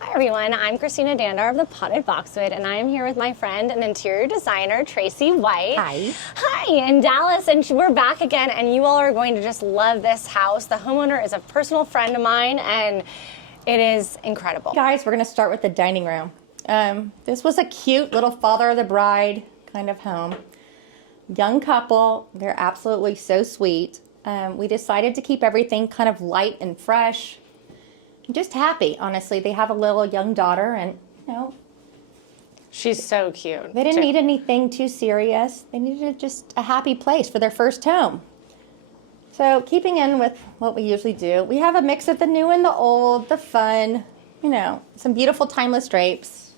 Hi everyone, I'm Christina Dandar of the Potted Boxwood, and I am here with my friend and interior designer, Traci White. Hi. Hi, in Dallas, and we're back again, and you all are going to just love this house. The homeowner is a personal friend of mine, and it is incredible. Guys, we're gonna start with the dining room. This was a cute little father of the bride kind of home. Young couple, they're absolutely so sweet. We decided to keep everything kind of light and fresh. Just happy, honestly. They have a little young daughter, and She's so cute. they didn't need anything too serious. They needed just a happy place for their first home. So keeping in with what we usually do, we have a mix of the new and the old, the fun, some beautiful timeless drapes.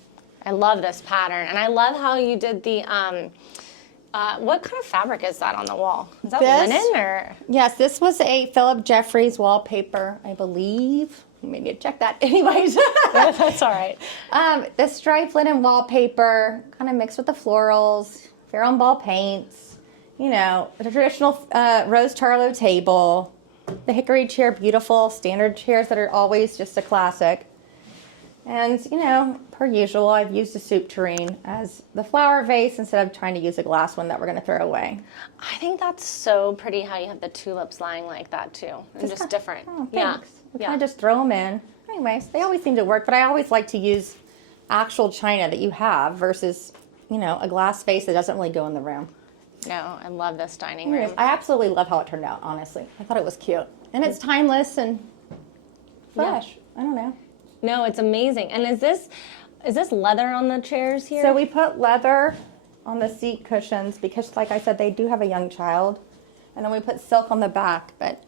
I love this pattern, and I love how you did the, what kind of fabric is that on the wall? Is that linen or? Yes, this was a Philip Jeffries wallpaper, I believe. You may need to check that. Anyways. That's all right. The striped linen wallpaper, kind of mixed with the florals, fair on ball paints, the traditional rose Charlo table, the hickory chair, beautiful standard chairs that are always just a classic. And, per usual, I've used a soup tureen as the flower vase instead of trying to use a glass one that we're going to throw away. I think that's so pretty how you have the tulips lying like that too, and just different. Oh, yeah. thanks. We kind of just throw them in. Anyways, they always seem to work, but I always like to use actual china that you have versus, a glass vase that doesn't really go in the room. No, I love this dining room. I absolutely love how it turned out, honestly. I thought it was cute. And it's timeless and fresh. I don't know. No, it's amazing. And is this leather on the chairs here? So we put leather on the seat cushions because, like I said, they do have a young child. And then we put silk on the back, but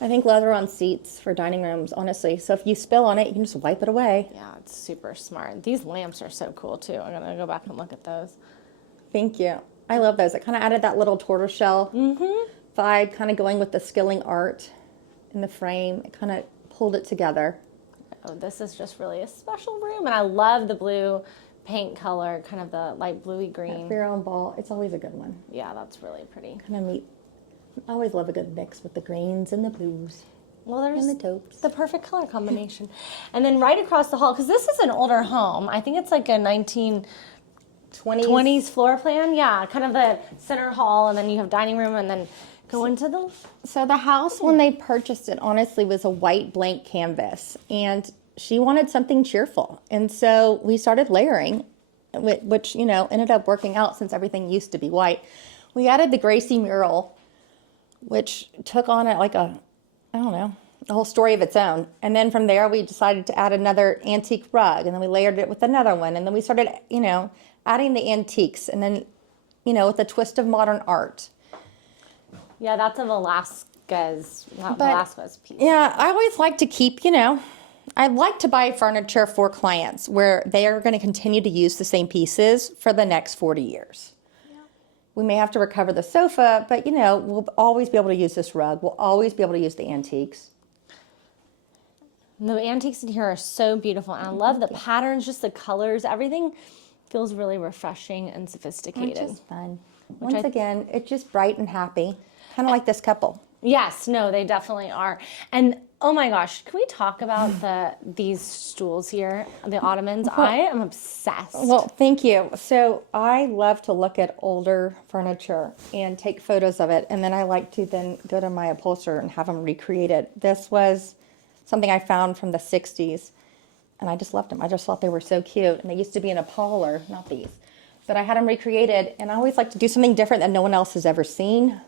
I think leather on seats for dining rooms, honestly. So if you spill on it, you can just wipe it away. Yeah, it's super smart. These lamps are so cool too. I'm gonna go back and look at those. Thank you. I love those. It kind of added that little tortoiseshell vibe, kind of going with the skilling art in the frame. It kind of pulled it together. Oh, this is just really a special room, and I love the blue paint color, kind of the light bluey green. For your own ball, it's always a good one. Yeah, that's really pretty. Kind of neat. I always love a good mix with the greens and the blues. Well, there's and the taupes. the perfect color combination. And then right across the hall, because this is an older home. I think it's like a 1920s floor plan. Yeah, kind of the center hall, and then you have dining room, and then go into the... So the house, when they purchased it, honestly, was a white blank canvas. And she wanted something cheerful. And so we started layering, which, ended up working out since everything used to be white. We added the Gracie mural, which took on a whole story of its own. And then from there, we decided to add another antique rug, and then we layered it with another one. And then we started, adding the antiques, and then, with a twist of modern art. Yeah, that's a Velasquez piece. Yeah, I always like to keep, I like to buy furniture for clients where they are going to continue to use the same pieces for the next 40 years. We may have to recover the sofa, but we'll always be able to use this rug. We'll always be able to use the antiques. The antiques in here are so beautiful, and I love the patterns, just the colors. Everything feels really refreshing and sophisticated. Which is fun. Once again, it's just bright and happy, kind of like this couple. Yes, no, they definitely are. And oh my gosh, can we talk about these stools here, the ottomans? I am obsessed. Well, thank you. So I love to look at older furniture and take photos of it, and then I like to then go to my upholsterer and have them recreated. This was something I found from the 60s, and I just loved them. I just thought they were so cute, and they used to be in a parlor, not these. But I had them recreated, and I always like to do something different that no one else has ever seen.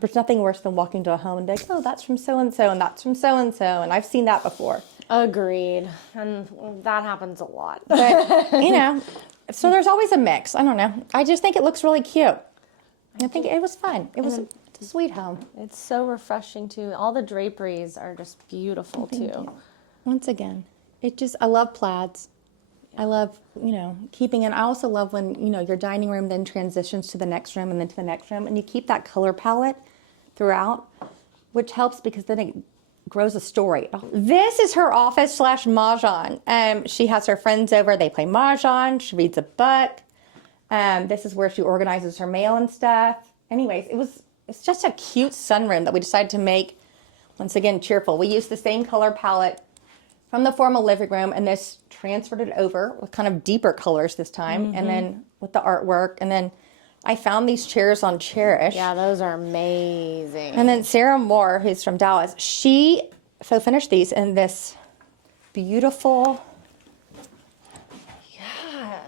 There's nothing worse than walking to a home and be like, oh, that's from so-and-so, and that's from so-and-so, and I've seen that before. Agreed. And that happens a lot. But, so there's always a mix. I don't know. I just think it looks really cute. I think it was fun. It was a sweet home. It's so refreshing, too. All the draperies are just beautiful, too. Once again, I love plaids. I love, keeping in. I also love when, your dining room then transitions to the next room and then to the next room, and you keep that color palette throughout, which helps because then it grows a story. This is her office / mahjong. She has her friends over. They play mahjong. She reads a book. This is where she organizes her mail and stuff. Anyways, it's just a cute sunroom that we decided to make, once again, cheerful. We used the same color palette from the formal living room, and this transferred it over with kind of deeper colors this time, and then with the artwork, and then I found these chairs on Cherish. Yeah, those are amazing. And then Sarah Moore, who's from Dallas, she finished these in this beautiful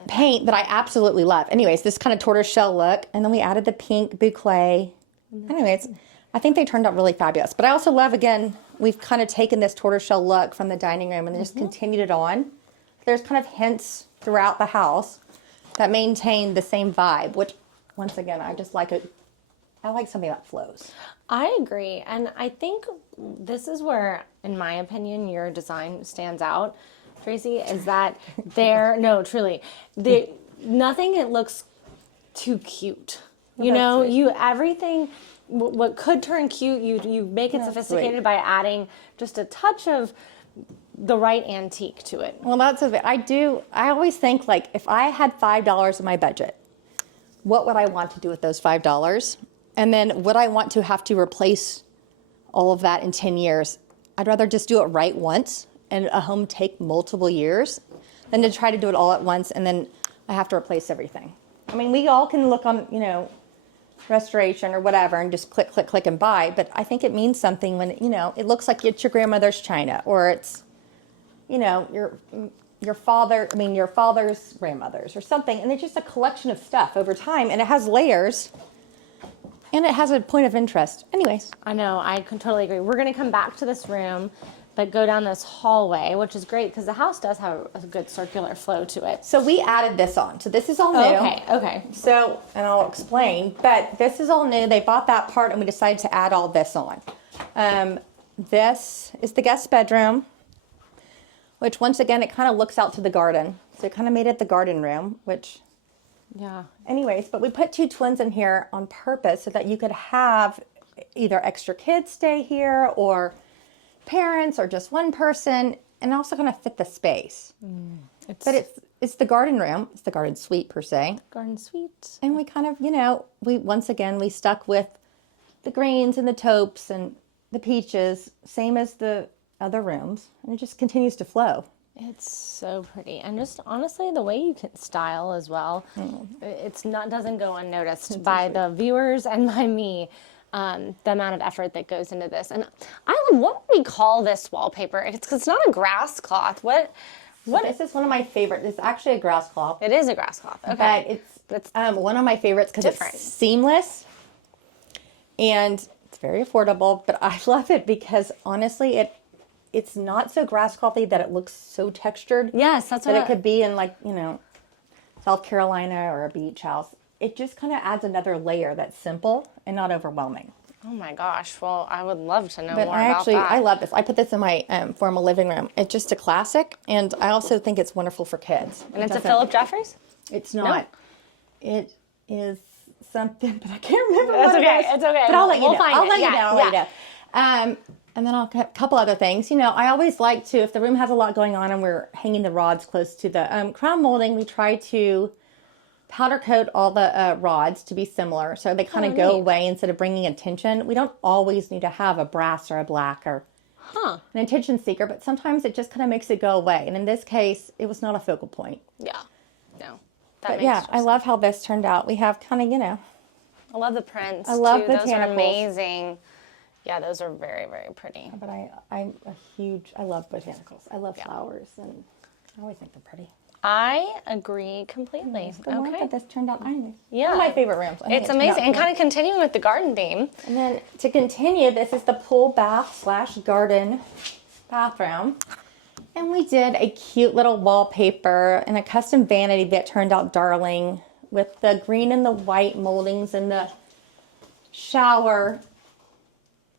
paint that I absolutely love. Anyways, this kind of tortoiseshell look, and then we added the pink boucle. Anyways, I think they turned out really fabulous. But I also love, again, we've kind of taken this tortoiseshell look from the dining room and just continued it on. There's kind of hints throughout the house that maintain the same vibe, which, once again, I just like it. I like something that flows. I agree. And I think this is where, in my opinion, your design stands out, Tracy, is that nothing, it looks too cute. You know, everything, what could turn cute, you make it sophisticated by adding just a touch of the right antique to it. Well, I always think, like, if I had $5 in my budget, what would I want to do with those $5? And then would I want to have to replace all of that in 10 years? I'd rather just do it right once and a home take multiple years than to try to do it all at once and then I have to replace everything. I mean, we all can look on, restoration or whatever and just click, click, click and buy. But I think it means something when, it looks like it's your grandmother's china or it's, your father's grandmother's or something. And it's just a collection of stuff over time and it has layers. And it has a point of interest. Anyways. I know, I can totally agree. We're going to come back to this room, but go down this hallway, which is great because the house does have a good circular flow to it. So we added this on. So this is all new. Okay. So, and I'll explain, but this is all new. They bought that part and we decided to add all this on. This is the guest bedroom, which once again, it kind of looks out to the garden. So it kind of made it the garden room, which... Yeah. Anyways, but we put 2 twins in here on purpose so that you could have either extra kids stay here or parents or just one person and also kind of fit the space. But it's the garden room. It's the garden suite per se. Garden suite. And we kind of, we stuck with the greens and the taupes and the peaches, same as the other rooms. And it just continues to flow. It's so pretty, and just honestly, the way you can style as well, doesn't go unnoticed by the viewers and by me. The amount of effort that goes into this, and I love what we call this wallpaper. It's not a grass cloth. What? This is one of my favorites. It's actually a grass cloth. It is a grass cloth. Okay, but it's one of my favorites because it's seamless and it's very affordable. But I love it because honestly, it's not so grass clothy that it looks so textured. Yes, that's what it could be in South Carolina or a beach house. It just kind of adds another layer that's simple and not overwhelming. Oh my gosh. Well, I would love to know more about that. I love this. I put this in my formal living room. It's just a classic. And I also think it's wonderful for kids. And it's a Philip Jeffries? It's not. No? It is something, but I can't remember what it is. It's okay. But I'll let you know. I'll let you know. And then I'll a couple other things. I always like to, if the room has a lot going on and we're hanging the rods close to the crown molding, we try to powder coat all the rods to be similar. So they kind of go away instead of bringing attention. We don't always need to have a brass or a black or an attention seeker, but sometimes it just kind of makes it go away. And in this case, it was not a focal point. Yeah. No. But yeah, I love how this turned out. We have kind of, I love the prints. I love too. botanicals. Those are amazing. Yeah, those are very, very pretty. But I love botanicals. I love flowers, and I always think they're pretty. I agree completely. But this turned out nice. Yeah. One of my favorite rooms. It's amazing. And kind of continuing with the garden theme. And then to continue, this is the pool bath / garden bathroom. And we did a cute little wallpaper and a custom vanity that turned out darling with the green and the white moldings in the shower.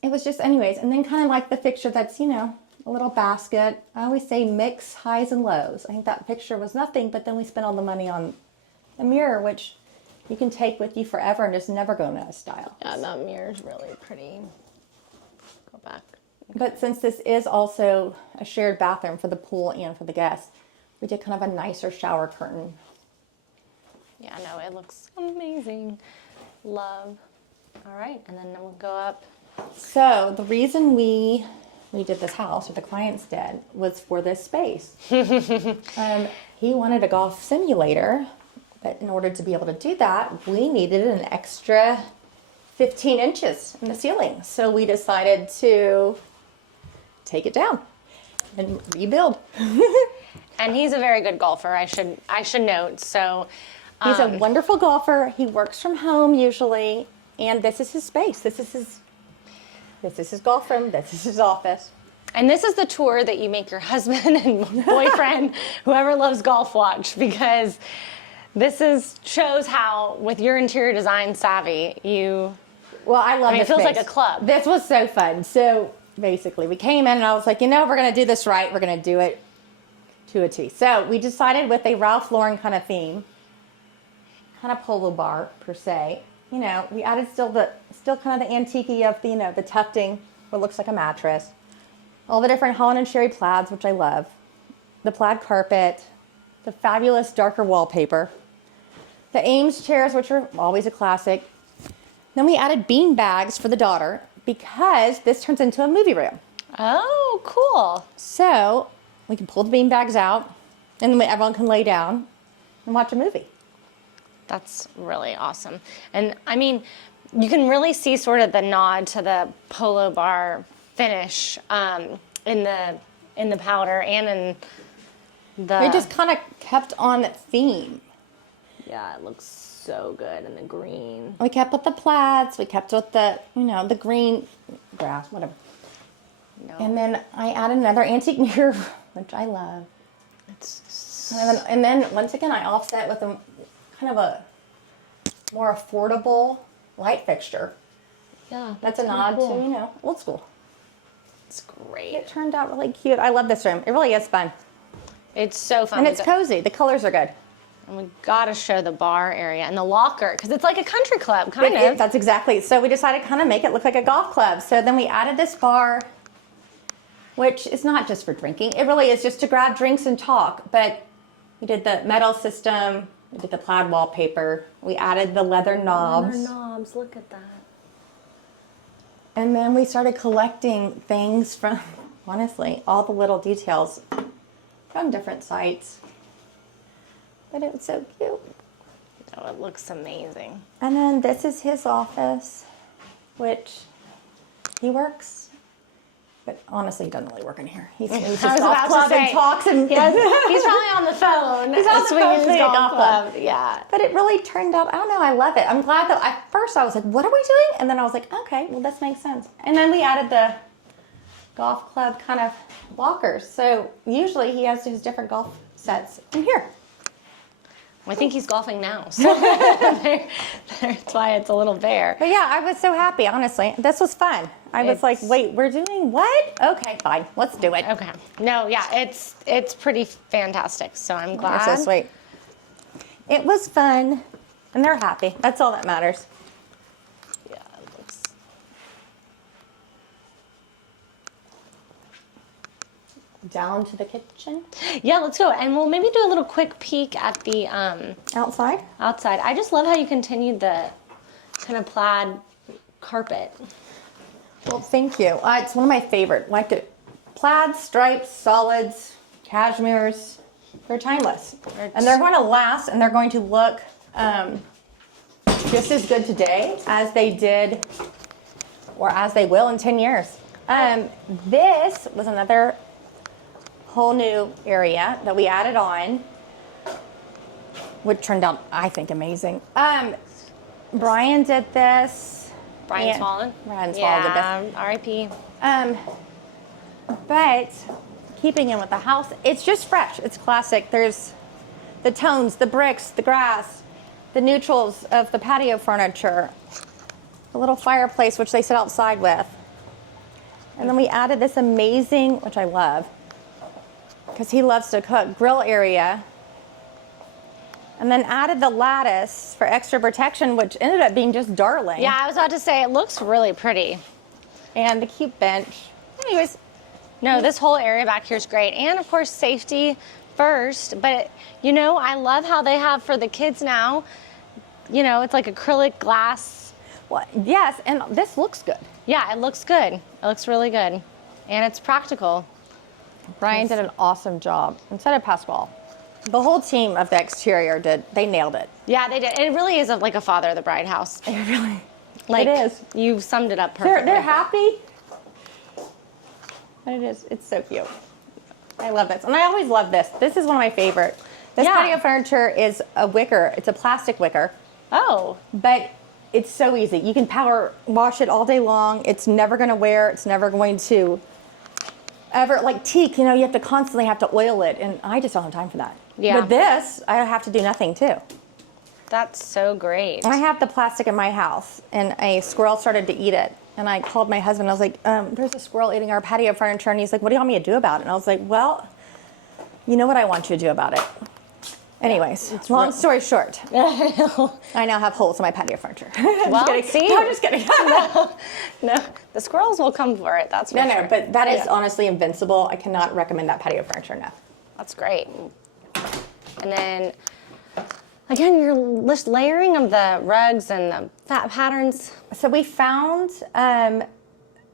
It was just, anyways, and then kind of like the fixture that's, a little basket. I always say mix highs and lows. I think that picture was nothing, but then we spent all the money on a mirror, which you can take with you forever and just never go out of style. Yeah, that mirror's really pretty. Go back. But since this is also a shared bathroom for the pool and for the guests, we did kind of a nicer shower curtain. Yeah, no, it looks amazing. Love. All right, and then we'll go up. So the reason we we did this house, or the clients did, was for this space. He wanted a golf simulator, but in order to be able to do that, we needed an extra 15 inches in the ceiling. So we decided to take it down and rebuild. And he's a very good golfer, I should note. So He's a wonderful golfer. He works from home usually, and this is his space. This is his golf room. This is his office. and this is the tour that you make your husband and boyfriend, whoever loves golf, watch, because shows how, with your interior design savvy, Well, I love it this feels space. like a club. This was so fun. So basically, we came in and I was like, we're going to do this right. We're going to do it to a T. So we decided with a Ralph Lauren kind of theme, kind of polo bar per se. We added still kind of the antique of the tufting, what looks like a mattress. All the different Holland and Sherry plaids, which I love. The plaid carpet, the fabulous darker wallpaper, the Ames chairs, which are always a classic. Then we added bean bags for the daughter because this turns into a movie room. Oh, cool. So we can pull the bean bags out and then everyone can lay down and watch a movie. That's really awesome. And I mean, you can really see sort of the nod to the polo bar finish in the powder and in the... We just kind of kept on that theme. Yeah, it looks so good in the green. We kept with the plaids. We kept with the, the green grass, whatever. No. And then I added another antique mirror, which I love. And then once again, I offset with a kind of a more affordable light fixture. Yeah, That's a nod to, old school. It's great. It turned out really cute. I love this room. It really is fun. It's so fun. And it's cozy. The colors are good. And we gotta show the bar area and the locker, because it's like a country club, kind of. That's exactly. So we decided to kind of make it look like a golf club. So then we added this bar, which is not just for drinking. It really is just to grab drinks and talk. But we did the metal system. We did the plaid wallpaper. We added the leather knobs. Leather knobs, look at that. And then we started collecting things from, honestly, all the little details from different sites. But it was so cute. Oh, it looks amazing. And then this is his office, which he works, but honestly, he doesn't really work in here. He's just golf club and talks and he's probably on the phone. He's on the phone swinging his golf club. Yeah. But it really turned out, I don't know, I love it. I'm glad that at first I was like, what are we doing? And then I was like, okay, well, this makes sense. And then we added the golf club kind of lockers. So usually he has his different golf sets in here. I think he's golfing now, so that's why it's a little bare. But yeah, I was so happy, honestly. This was fun. I was like, wait, we're doing what? Okay, fine, let's do it. Okay. No, yeah, it's pretty fantastic, so I'm glad. You're so sweet. It was fun, and they're happy. That's all that matters. Yeah, it looks... Down to the kitchen. Yeah, let's go. And we'll maybe do a little quick peek at the Outside? outside. I just love how you continued the kind of plaid carpet. Well, thank you. It's one of my favorite. Like the plaid, stripes, solids, cashmeres. They're timeless. And they're going to last, and they're going to look just as good today as they did or as they will in 10 years. This was another whole new area that we added on, which turned out, I think, amazing. Brian did this. Brian Swallen? Brian Swallen did this. R.I.P. But keeping in with the house, it's just fresh. It's classic. There's the tones, the bricks, the grass, the neutrals of the patio furniture, the little fireplace, which they sit outside with. And then we added this amazing, which I love, because he loves to cook, grill area. And then added the lattice for extra protection, which ended up being just darling. Yeah, I was about to say, it looks really pretty. And the cute bench. Anyways. No, this whole area back here is great. And of course, safety first. But, I love how they have for the kids now, it's like acrylic glass. Well, yes, and this looks good. Yeah, it looks good. It looks really good. And it's practical. Brian did an awesome job. And so did Pasquale. The whole team of the exterior they nailed it. Yeah, they did. It really is like a father of the bride house. It really, Like, it is. You summed it up perfectly. They're happy. And it's so cute. I love this. And I always love this. This is one of my favorite. This patio furniture is a wicker. It's a plastic wicker. Oh. But it's so easy. You can power wash it all day long. It's never going to wear. It's never going to ever, like teak, you have to constantly have to oil it. And I just don't have time for that. Yeah. But this, I have to do nothing too. That's so great. I have the plastic in my house, and a squirrel started to eat it. And I called my husband. I was like, there's a squirrel eating our patio furniture. And he's like, what do you want me to do about it? And I was like, well, you know what I want you to do about it. Anyways, long story short, I now have holes in my patio furniture. Well, see? No, I'm just kidding. No, the squirrels will come for it. That's for sure. No, but that is honestly invincible. I cannot recommend that patio furniture enough. That's great. And then, again, your just layering of the rugs and the patterns. So we found,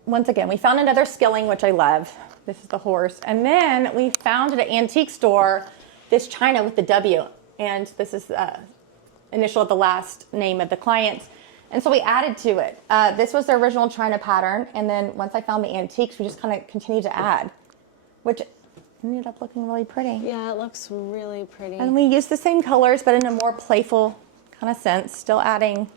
once again, we found another skilling, which I love. This is the horse. And then we found at an antique store this china with the W. And this is the initial of the last name of the client. And so we added to it. This was the original china pattern. And then once I found the antiques, we just kind of continued to add, which ended up looking really pretty. Yeah, it looks really pretty. And we used the same colors, but in a more playful kind of sense, still adding,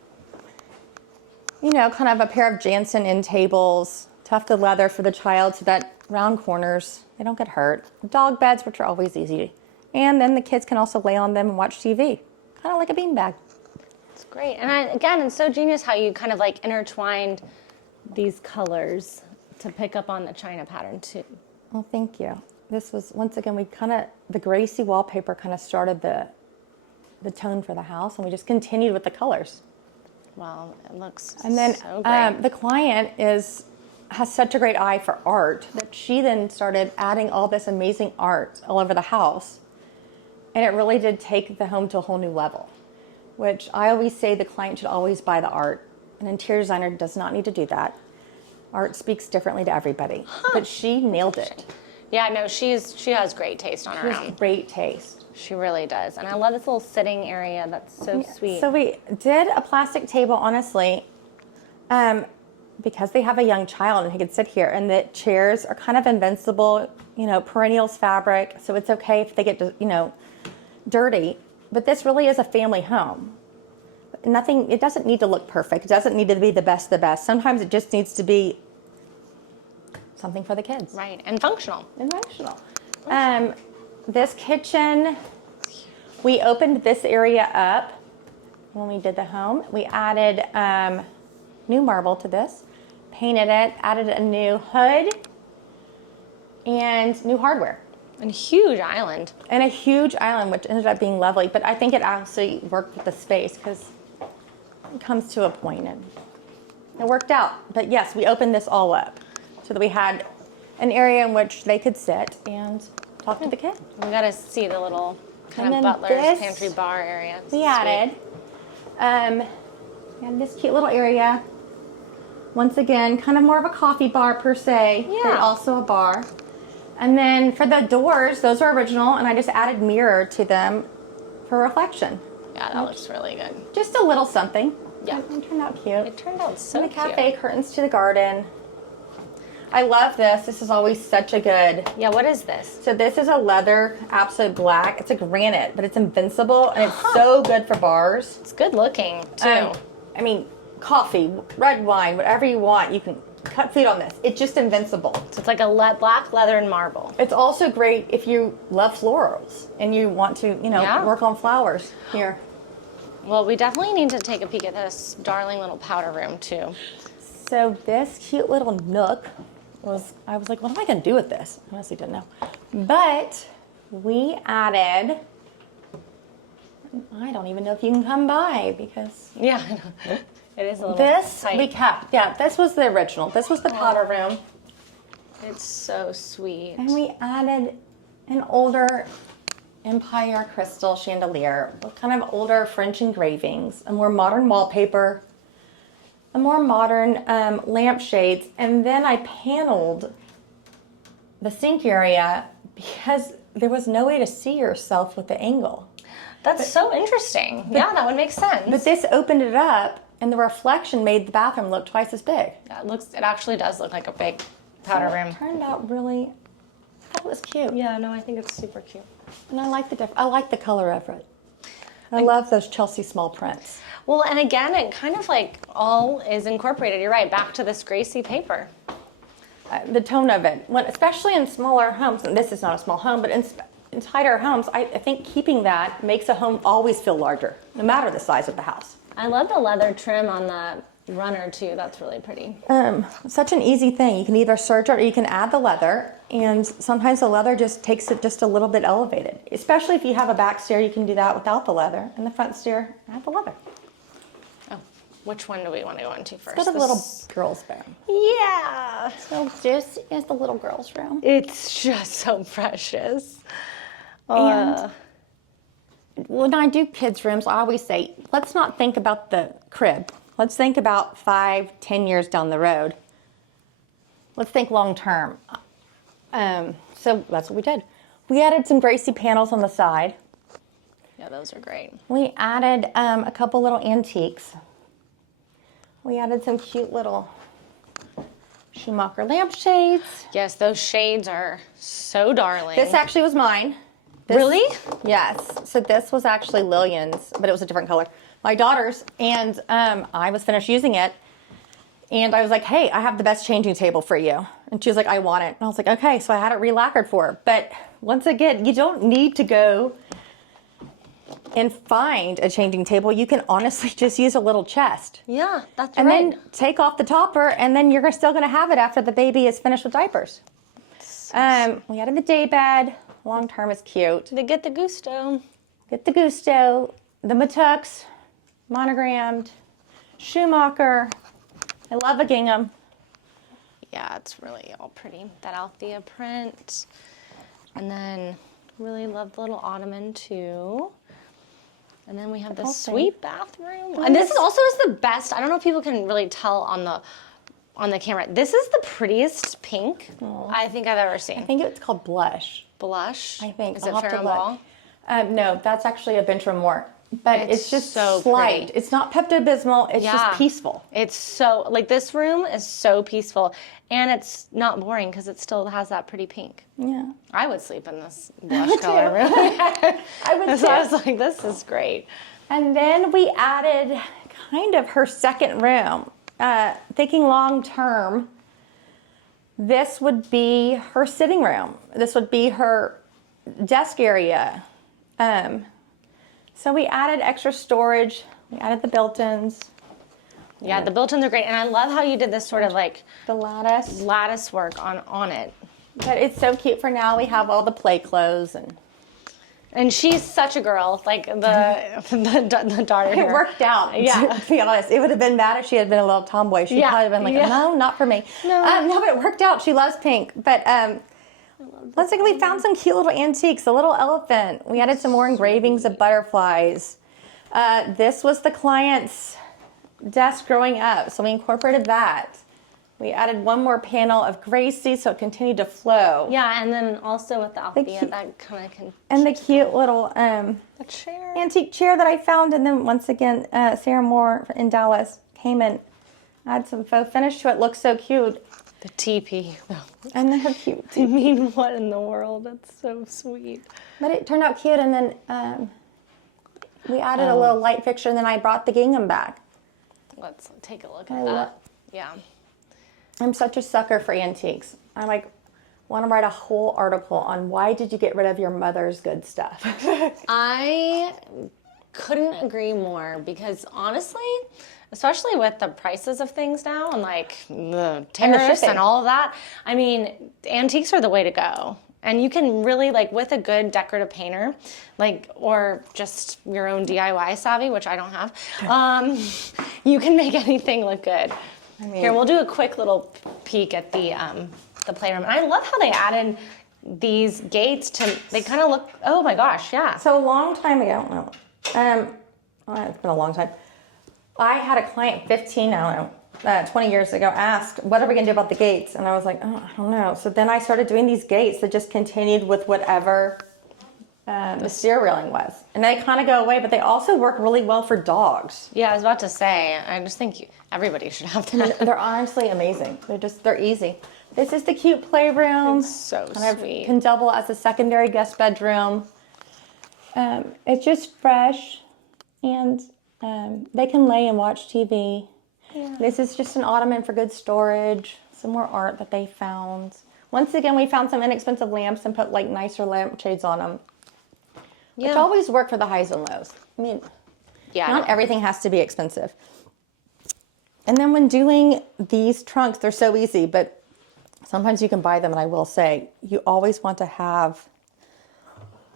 kind of a pair of Jansen end tables, tufted leather for the child so that round corners, they don't get hurt. Dog beds, which are always easy. And then the kids can also lay on them and watch TV, kind of like a beanbag. It's great. And again, it's so genius how you kind of like intertwined these colors to pick up on the china pattern too. Well, thank you. This was, once again, the Gracie wallpaper kind of started the tone for the house, and we just continued with the colors. Wow, it looks and then, so great. The client has such a great eye for art that she then started adding all this amazing art all over the house. And it really did take the home to a whole new level, which I always say the client should always buy the art. An interior designer does not need to do that. Art speaks differently to everybody, but she nailed it. Yeah, no, she has great taste on her She own. has great taste. She really does. And I love this little sitting area. That's so sweet. So we did a plastic table, honestly, because they have a young child and he could sit here. And the chairs are kind of invincible, perennials fabric. So it's okay if they get, dirty. But this really is a family home. It doesn't need to look perfect. It doesn't need to be the best of the best. Sometimes it just needs to be something for the kids. Right, and functional. This kitchen, we opened this area up when we did the home. We added new marble to this, painted it, added a new hood, and new hardware. And a huge island. And a huge island, which ended up being lovely. But I think it actually worked with the space because it comes to a point and it worked out. But yes, we opened this all up so that we had an area in which they could sit and talk to the kid. We got to see the little kind And of then butler's pantry bar area. We added and this cute little area. Once again, kind of more of a coffee bar per se, but also a bar. And then for the doors, those are original, and I just added mirror to them for reflection. Yeah, that looks really good. Just a little something. Yeah. It turned out cute. It turned out so And the cute. cafe curtains to the garden. I love this. This is always such a good. Yeah, what is this? So this is a leather, absolute black. It's a granite, but it's invincible, and it's so good for bars. It's good looking, too. Coffee, red wine, whatever you want, you can cut food on this. It's just invincible. So it's like a black leather and marble. It's also great if you love florals and you want to, work on flowers here. Well, we definitely need to take a peek at this darling little powder room, too. So this cute little nook I was like, what am I going to do with this? I honestly didn't know. But we added, I don't even know if you can come by because. Yeah, it is a little This tight. we kept. Yeah, this was the original. This was the powder room. It's so sweet. And we added an older Empire crystal chandelier with kind of older French engravings, a more modern wallpaper, a more modern lampshades, and then I paneled the sink area because there was no way to see yourself with the angle. That's so interesting. Yeah, that would make sense. But this opened it up, and the reflection made the bathroom look twice as big. Yeah, it actually does look like a big powder room. It turned out really, I thought it was cute. Yeah, no, I think it's super cute. And I like the color of it. I love those Chelsea small prints. Well, and again, it kind of like all is incorporated. You're right, back to this Gracie paper. The tone of it, especially in smaller homes, and this is not a small home, but in tighter homes, I think keeping that makes a home always feel larger, no matter the size of the house. I love the leather trim on the runner too. That's really pretty. Such an easy thing. You can either serge it or you can add the leather, and sometimes the leather just takes it just a little bit elevated. Especially if you have a back stair, you can do that without the leather, and the front stair, add the leather. Oh, which one do we want to go into first? It's got a little girl's room. Yeah. So this is the little girl's room. It's just so precious. And when I do kids' rooms, I always say, let's not think about the crib. Let's think about 5-10 years down the road. Let's think long term. So that's what we did. We added some Gracie panels on the side. Yeah, those are great. We added a couple little antiques. We added some cute little Schumacher lampshades. Yes, those shades are so darling. This actually was mine. Really? Yes. So this was actually Lillian's, but it was a different color. My daughter's, and I was finished using it. And I was like, hey, I have the best changing table for you. And she was like, I want it. And I was like, okay. So I had it re-lacquered for her. But once again, you don't need to go and find a changing table. You can honestly just use a little chest. Yeah, that's And right. then take off the topper, and then you're still going to have it after the baby is finished with diapers. We added the day bed. Long term is cute. They get the gusto. Get the gusto, the Matux, monogrammed, Schumacher. I love a gingham. Yeah, it's really all pretty. That Althea print. And then really love the little ottoman too. And then we have this sweet bathroom. And this is also the best. I don't know if people can really tell on the camera. This is the prettiest pink I think I've ever seen. I think it's called blush. Blush? I think. Is it I'll have to Fair look. Ball? No, that's actually a Ventramort. But it's just so slight. pretty. It's not Pepto-Bismol. It's just peaceful. It's so, like this room is so peaceful. And it's not boring because it still has that pretty pink. Yeah. I would sleep in this blush color room. I would So I was like, this is great. And then we added kind of her second room. Thinking long term, this would be her sitting room. This would be her desk area. So we added extra storage. We added the built-ins. Yeah, the built-ins are great. And I love how you did this sort of like The lattice. work on it. But it's so cute for now. We have all the play clothes And she's such a girl, like the daughter it here. worked out. Yeah. To be honest, it would have been bad if she had been a little tomboy. She'd Yeah, probably have been like, yeah. no, not for me. No. But it worked out. She loves pink. But let's think we found some cute little antiques. A little elephant. We added some more engravings of butterflies. This was the client's desk growing up, so we incorporated that. We added one more panel of Gracie, so it continued to flow. Yeah, and then also with the Althea, cute- that kind of can... And the cute little The chair. antique chair that I found, and then once again, Sarah Moore in Dallas came and added some faux finish to it. Looks so cute. The teepee. And they're cute. I mean, what in the world? That's so sweet. But it turned out cute, and then we added a little light fixture, and then I brought the gingham back. Let's take a look at that. Yeah. I'm such a sucker for antiques. I want to write a whole article on why did you get rid of your mother's good stuff. I couldn't agree more because honestly, especially with the prices of things now and like the tariffs shipping. and all of that, I mean, antiques are the way to go. And you can really, like, with a good decorative painter, like, or just your own DIY savvy, which I don't have, you can make anything look good. Here, we'll do a quick little peek at the playroom. And I love how they added these gates to, they kind of look, oh my gosh, yeah. So a long time ago, well, it's been a long time. I had a client, 15, I don't know, 20 years ago asked, what are we going to do about the gates? And I was like, oh, I don't know. So then I started doing these gates that just continued with whatever the steer railing was. And they kind of go away, but they also work really well for dogs. Yeah, I was about to say, I just think everybody should have that. They're honestly amazing. They're easy. This is the cute playroom. It's so sweet. Can double as a secondary guest bedroom. It's just fresh, and they can lay and watch TV. Yeah. This is just an ottoman for good storage. Some more art that they found. Once again, we found some inexpensive lamps and put like nicer lampshades on them. Yeah. Which always work for the highs and lows. I mean, not everything has to be expensive. And then when doing these trunks, they're so easy, but sometimes you can buy them, and I will say, you always want to have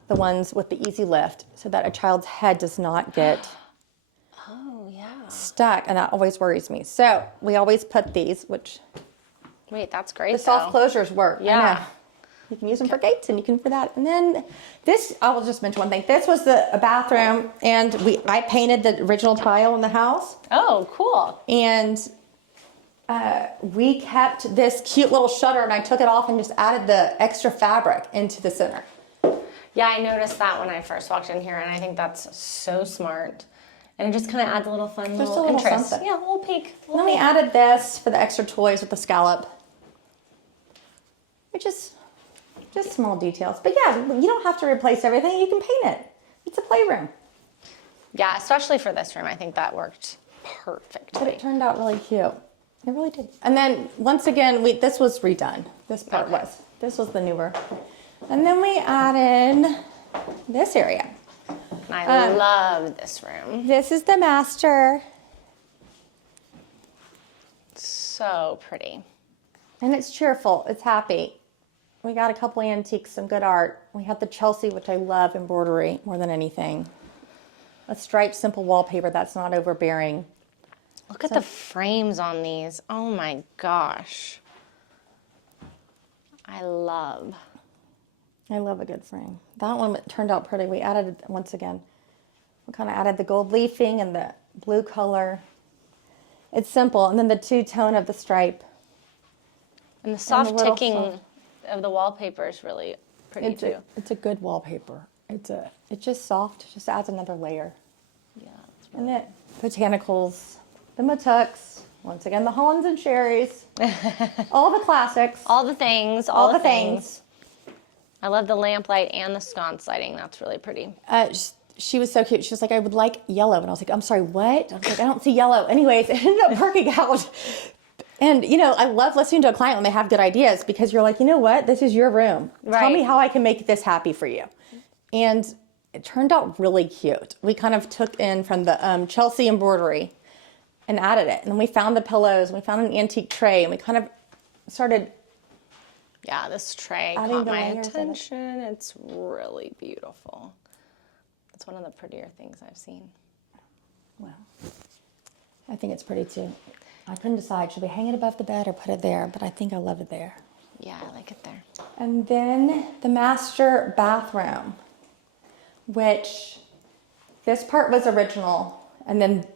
the ones with the easy lift so that a child's head does not get stuck, and that always worries me. So we always put these, which... Wait, that's great, the soft closures work. Yeah. I know. You can use them for gates, and you can for that. And then this, I will just mention one thing. This was a bathroom, and I painted the original tile in the house. Oh, cool. And we kept this cute little shutter, and I took it off and just added the extra fabric into the center. Yeah, I noticed that when I first walked in here, and I think that's so smart. And it just kind of adds a little fun little interest. Something. Yeah, a little peek. Then we added this for the extra toys with the scallop. Which is just small details. But yeah, you don't have to replace everything. You can paint it. It's a playroom. Yeah, especially for this room. I think that worked perfectly. But it turned out really cute. It really did. And then once again, this was redone. This part was. This was the newer. And then we added this area. I love this room. This is the master. So pretty. And it's cheerful. It's happy. We got a couple antiques, some good art. We had the Chelsea, which I love, embroidery more than anything. A striped, simple wallpaper that's not overbearing. Look at the frames on these. Oh my gosh. I love a good frame. That one turned out pretty. We added, once again, we kind of added the gold leafing and the blue color. It's simple. And then the two-tone of the stripe. And the soft ticking of the wallpaper is really pretty too. It's a good wallpaper. It's just soft. It just adds another layer. Yeah. And the botanicals, the Matucks, once again, the Hollands and Sherries, all the classics. All the things. All the things. I love the lamplight and the sconce lighting. That's really pretty. She was so cute. She was like, I would like yellow. And I was like, I'm sorry, what? I was like, I don't see yellow. Anyways, it ended up working out. And, I love listening to a client when they have good ideas, because you're like, you know what? This is your room. Right. Tell me how I can make this happy for you. And it turned out really cute. We kind of took in from the Chelsea embroidery and added it. And then we found the pillows. And we found an antique tray. And we kind of started... Yeah, this tray caught my attention. It's really beautiful. It's one of the prettier things I've seen. Well, I think it's pretty too. I couldn't decide, should we hang it above the bed or put it there? But I think I love it there. Yeah, I like it there. And then the master bathroom, which this part was original, and then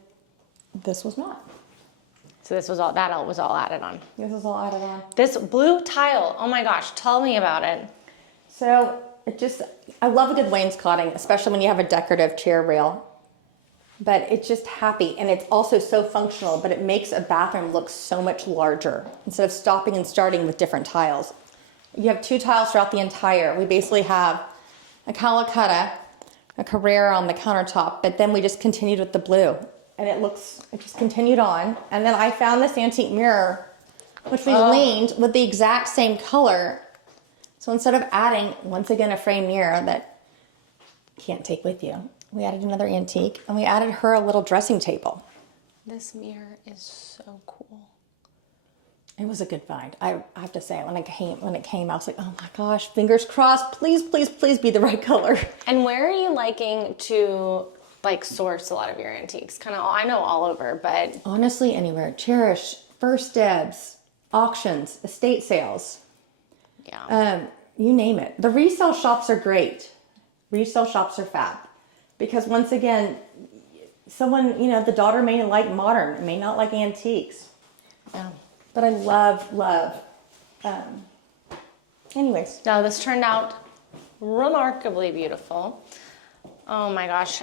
this was not. So this was all, that was all added on. This was all added on. This blue tile, oh my gosh, tell me about it. So I love a good wainscoting, especially when you have a decorative chair rail. But it's just happy, and it's also so functional, but it makes a bathroom look so much larger instead of stopping and starting with different tiles. You have two tiles throughout the entire. We basically have a Calcutta, a Carrera on the countertop, but then we just continued with the blue. And it just continued on. And then I found this antique mirror, which we leaned with the exact same color. So instead of adding, once again, a frame mirror that you can't take with you, we added another antique, and we added her a little dressing table. This mirror is so cool. It was a good find. I have to say, when it came, I was like, oh my gosh, fingers crossed, please, please, please be the right color. And where are you liking to source a lot of your antiques? Kind of, I know all over, but honestly, anywhere. Cherish, First Dibs, auctions, estate sales. Yeah. You name it. The resale shops are great. Resale shops are fab. Because once again, someone, the daughter may like modern, may not like antiques. Yeah. But I love. Anyways. No, this turned out remarkably beautiful. Oh my gosh.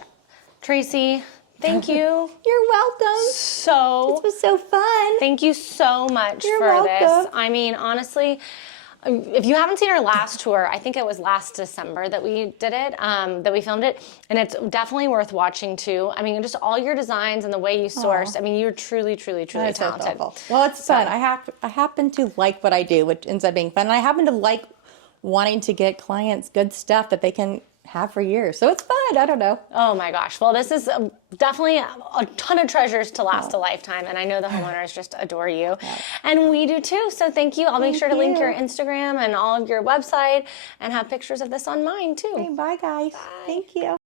Traci, thank you. You're welcome. So, This was so fun. thank you so much You're for this. welcome. I mean, honestly, if you haven't seen our last tour, I think it was last December that we did it, that we filmed it, and it's definitely worth watching too. I mean, just all your designs and the way you source. I mean, you're truly That's so talented. thoughtful. Well, it's fun. I happen to like what I do, which ends up being fun. And I happen to like wanting to get clients good stuff that they can have for years. So it's fun. I don't know. Oh my gosh. Well, this is definitely a ton of treasures to last a lifetime. And I know the homeowners just adore you. And we do too. So thank you. I'll make sure to link your Instagram and all of your website and have pictures of this on mine too. Okay, bye, guys. Thank you.